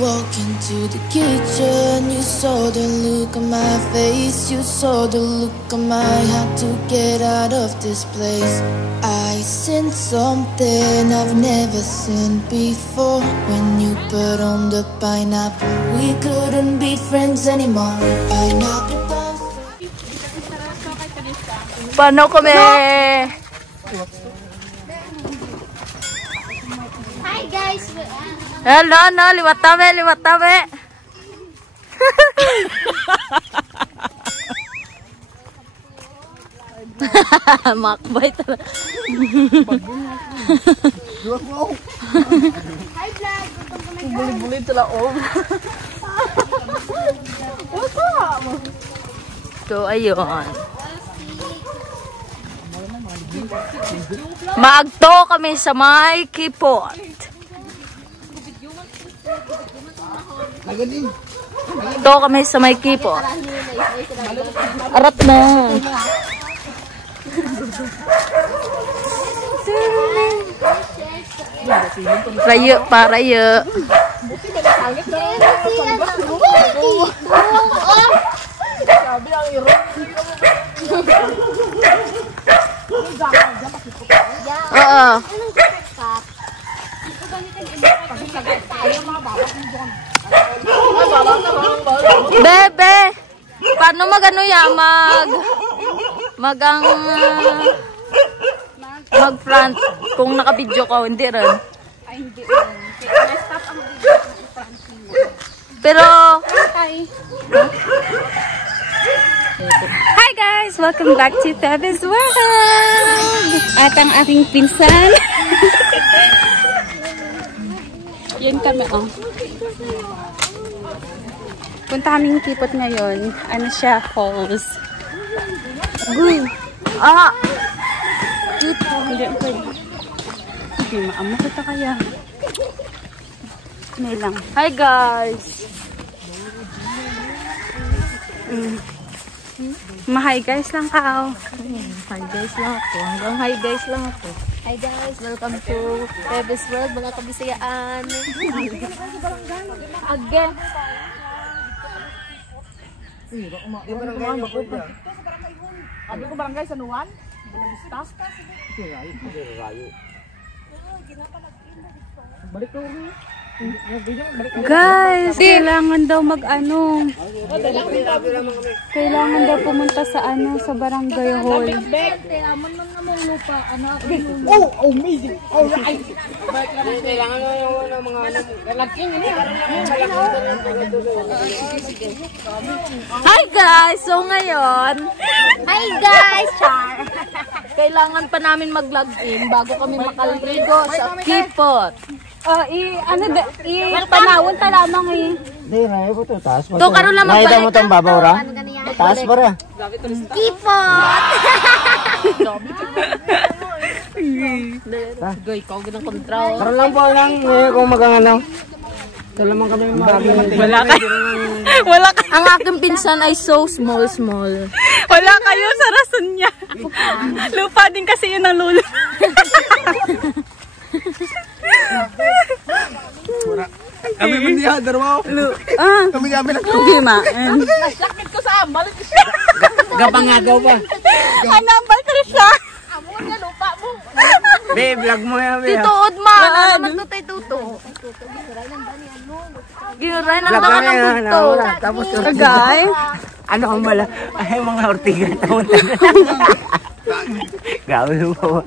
walk into the kitchen, you saw the look on my face, you saw the look on my heart to get out of this place. I seen something I've never seen before. When you put on the pineapple, we couldn't be friends anymore. Pineapple. Paano kami? Hi guys! Hello, no, liwat tabi, liwat tabi. Makbay talaga. Hi vlog! Buli-buli tala om. So, ayun. Maagto kami sa may kipot. Ito kami sa may kipot. Arat na. Rayo pa, rayo. Oo. Bebe, paano magano ya mag front kung naka-video ka hindi rin. Ay hindi rin. Na-stop ang video ng front. Pero Hi guys! Welcome back to Feb's World! At ang aking pinsan. Yun kami, oh. Punta kaming kipot ngayon. Ano siya? Falls. Uy! ah, Hindi ang pwede. Hindi, maamo kita kaya. May lang. hi guys. Mahay guys lang ka, oh. Hi guys lang ako. Hanggang hi guys lang ako. Hi guys! Welcome to Feb's World. Mga kabisayaan. Again. Abi ko barangay sa Nuwan. Balik ko rin. Guys, kailangan daw mag-ano. Kailangan daw pumunta sa sa barangay hall. Oh, amazing. All right. Kailangan mo yung mga lalagking ini. Hi guys! So ngayon, Hi guys! Char! kailangan pa namin mag-login bago kami makaligo sa kipot. Panawon ta lamang eh. Hindi, na ko to taas. To karon lang Nakita mo tong babaw ra? Taas pa ra. Kipot! Goy, ikaw ginang control. Karon lang po lang kung magangano. Ito lamang kami Wala ka. Wala ka. Ang aking pinsan ay so small. Wala kayo sa rason niya. Lupa din kasi yun ang lulo. Kami man diha darwa. Kami kami na. Hindi ma. Lakit ko sa ambal. Gapangagaw pa. Anambal ka siya. Amo niya lupa mo. Be, vlog mo yan, be. Tituod man. Ano naman tutay tuto? Ginuray na naman ang buto. Tapos Guys. ano ang mala? Ay, mga ortiga. Gawin mo.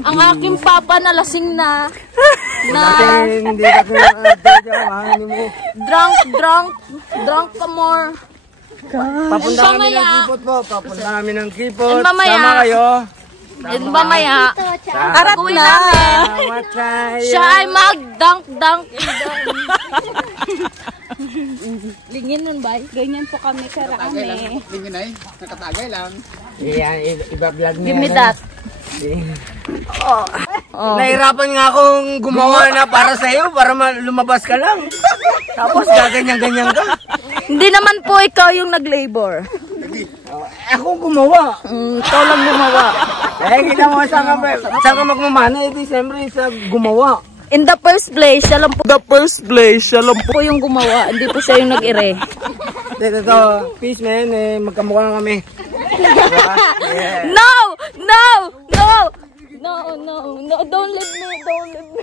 Ang aking papa na lasing na. Hindi ka kaya mo. Drunk ka more. Papunta kami ng kipot po. Papunta kami ng kipot. And mamaya. Sama kayo. And mamaya. Arat Gawin na. namin. Salamat tayo. Siya ay mag-dunk. Lingin nun ba? Ganyan po kami karami. Tingin ay, nakatagay lang. Yan, iba-vlog niya. Give me that. Oh. Nahirapan nga akong gumawa na para sa'yo, para lumabas ka lang. Tapos gaganyan-ganyan ka. Hindi naman po ikaw yung nag-labor. Ako gumawa. Ikaw lang gumawa. Eh, kita mo saan ka magmamana, eh, di siyempre sa gumawa. In the first place, siya lang po yung gumawa. Hindi po siya yung nag-ire. Ito, peace man, magkamukha na kami. Yeah. No! No! No! No, no, no, don't leave me, don't leave me.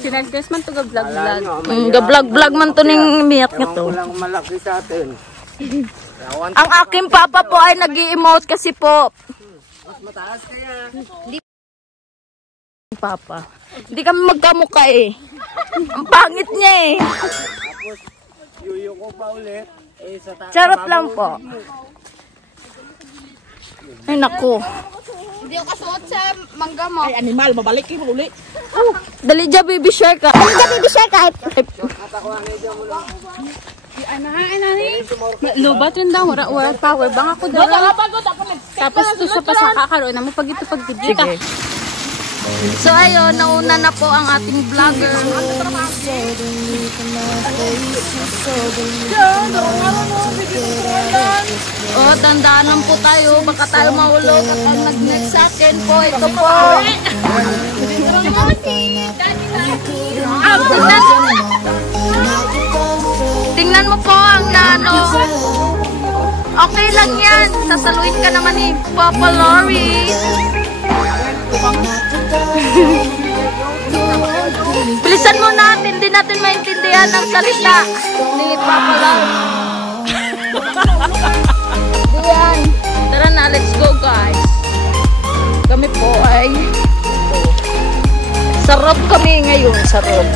Sinadjust man to ga-vlog-vlog. Ga-vlog-vlog man to ning miyak nga to. Walang malaki sa atin. Ang aking papa po ay nag-i-emote kasi po. Mas mataas kaya. Papa. Hindi kami magkamukha eh. Ang pangit niya eh. Tapos, yuyo ko pa ulit. Charot lang po. Ay, naku. Hindi ako kasuot sa mangga mo. Ay, animal, mabalik kayo uli. Dali dyan, baby shark ka. Dali dyan, baby shark ka. Lubat rin daw, wala power. Bang ako daw. Tapos ito sa pasakakaroon na mo pag ito pag-video ka. So ayun, nauna na po ang ating vlogger. Oh, tandaan lang po tayo. Baka tayo mahulog. At ang nag-next sa akin po, ito po. Tingnan mo po ang nano. Okay lang yan. Sasaluin ka naman ni Papa Lori. Bilisan mo natin, hindi natin maintindihan ang salita ni Papa Lori. Diyan. Tara na, let's go guys. Kami po ay sarap kami ngayon, sarap.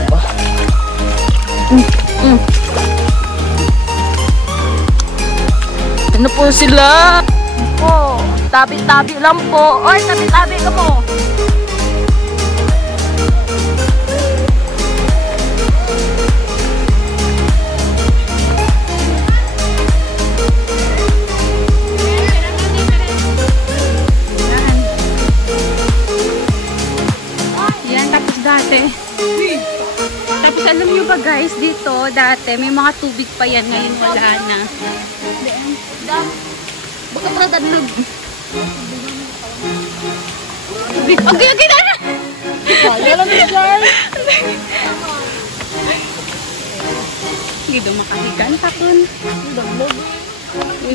Ano po sila? Po, tabi-tabi lang po. Oy, tabi-tabi ka mo. Yan, tapos dati. Tapos alam nyo ba guys, dito dati may mga tubig pa yan. Ngayon wala na. Baka para dadlog. Okay, okay na! Kaya lang din dyan. Hindi daw makahigan pa kun.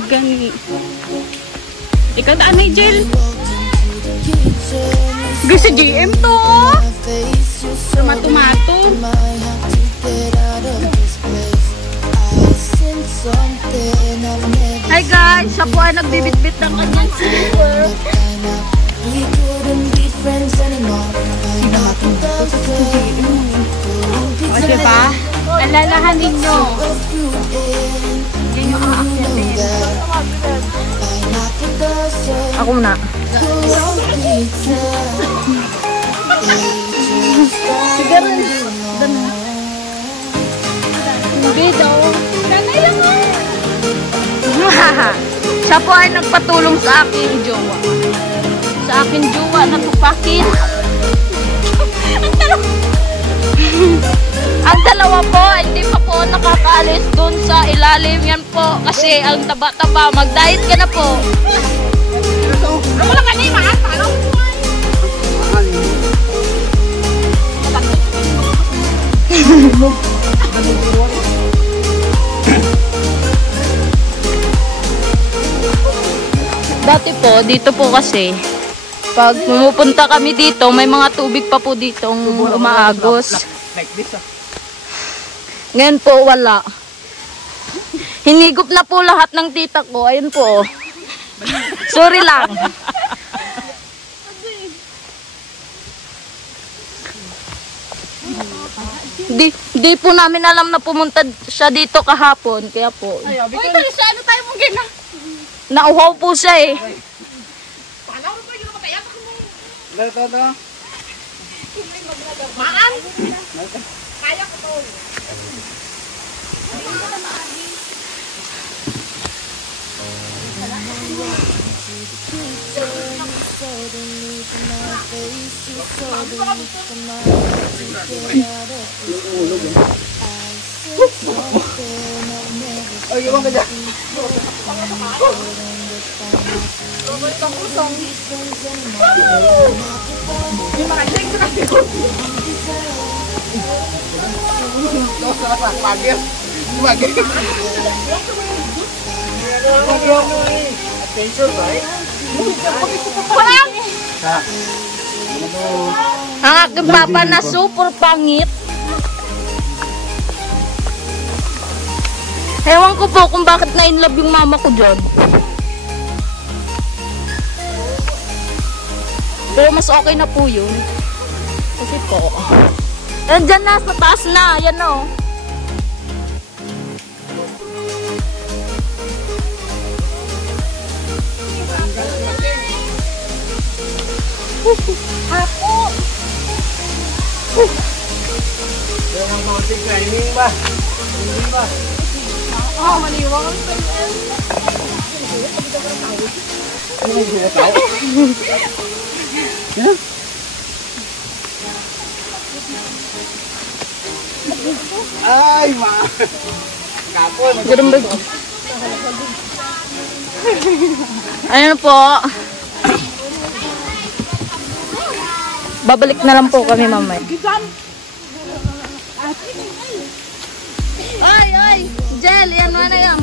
Gani. Ikaw taan na Jel. Gusto GM to. Tomato. Hi guys, siya po ay nagbibitbit ng kanyang silver. O diba? Alalahan ninyo. Yan yung aakyatin. Ako muna. Sige rin. Hindi daw. Nanay lang mo. Siya po ay nagpatulong sa aking jowa. Sa aking jowa na tupakin. Ang dalawa po, hindi pa po nakakaalis dun sa ilalim. Yan po, kasi ang taba-taba. Mag-diet ka na po. Ako lang kanina, ha? Paano? Dati po, dito po kasi, pag pumupunta kami dito, may mga tubig pa po dito umaagos. Like this, Ngayon po, wala. Hinigop na po lahat ng tita ko. Ayun po. Sorry lang. Di po namin alam na pumunta siya dito kahapon. Kaya po. Uy, sa ano tayo mong gina? Nauhaw po siya eh. Ito. Maan? Kaya ko to. Ay, iwan ka dyan. Ang aking papa na super pangit. Ewan ko po kung bakit na-inlove yung mama ko dyan. Pero mas okay na po yun. Kasi po, andyan na, sa taas na. Yan o. Ako! Yan ang mountain climbing ba? Hindi ba? Oh, maniwang. Ano yung buka tao? Ay, ma! Kapon! Ayun po. Babalik na lang po kami mamaya. Ay, ay! Jel, yan mo na yan.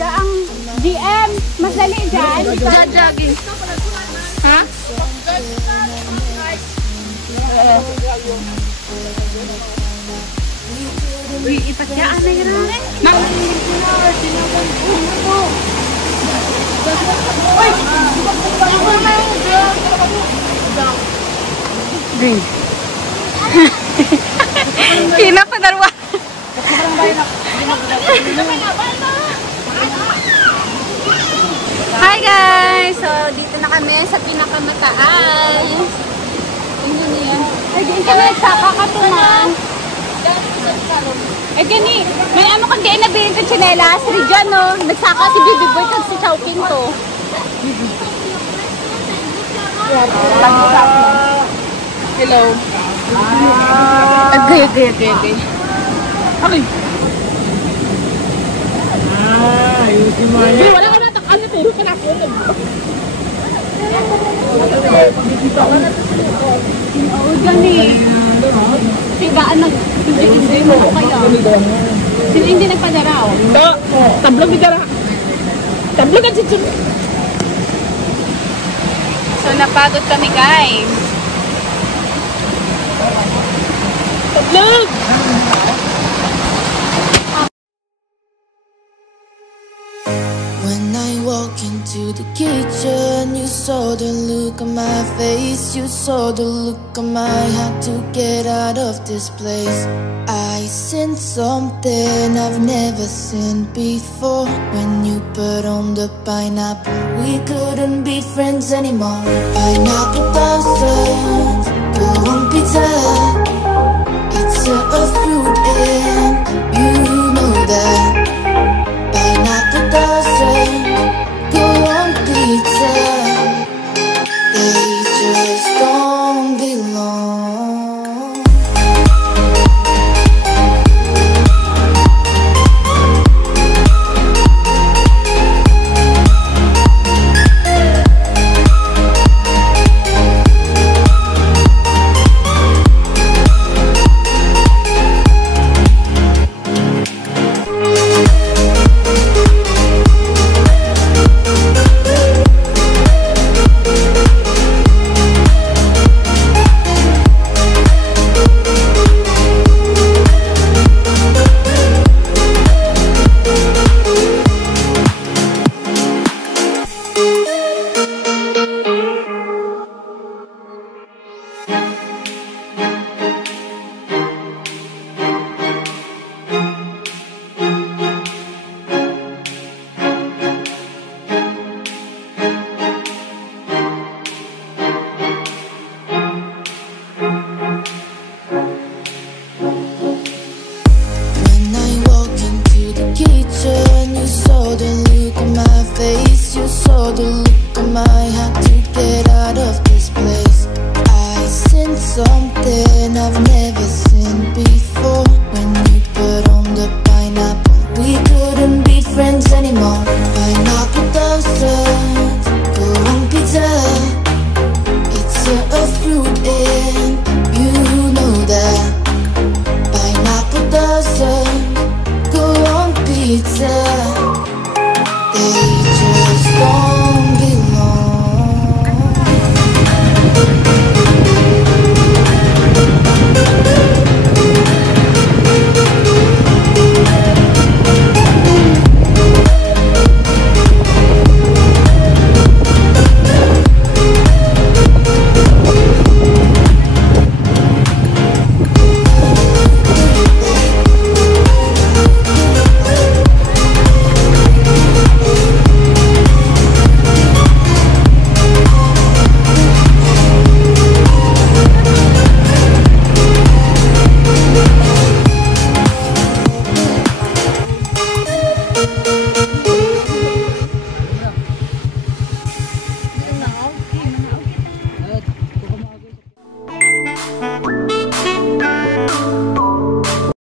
Ang DM, mas dali dyan. Jogging. Ha? Uy, ipatyaan na yun. Drink. Pinapadarwa. Hi guys! So, dito na kami sa pinakamataas. Tingnan niyo yan. Ay, diyan kami nagsaka katungan. Eh, gani. May ano kang diyan nabiling kang tsinelas. Rijan, no? Nagsaka si Bibi Boy kag si Chow Pinto. Hello. Agay. Okay. Ayusin mo Hey, yan. wala ka na takal na turo ka na ako. Oo, gani. Sigaan hindi mo ko kaya. Sino hindi nagpadara, oh? Tablog bigara. Tablog at sitsun. So, napagod kami, guys. Tablog! When I walk into the kitchen, you saw the look on my face. You saw the look on my heart to get out of this place. I sensed something I've never seen before. When you put on the pineapple, we couldn't be friends anymore. Pineapple thousand, go on pizza. It's a fruit and you know that. Pineapple doesn't go on pizza. They just don't belong. You saw the look on my heart to get out of this place. I sensed something I've never seen before.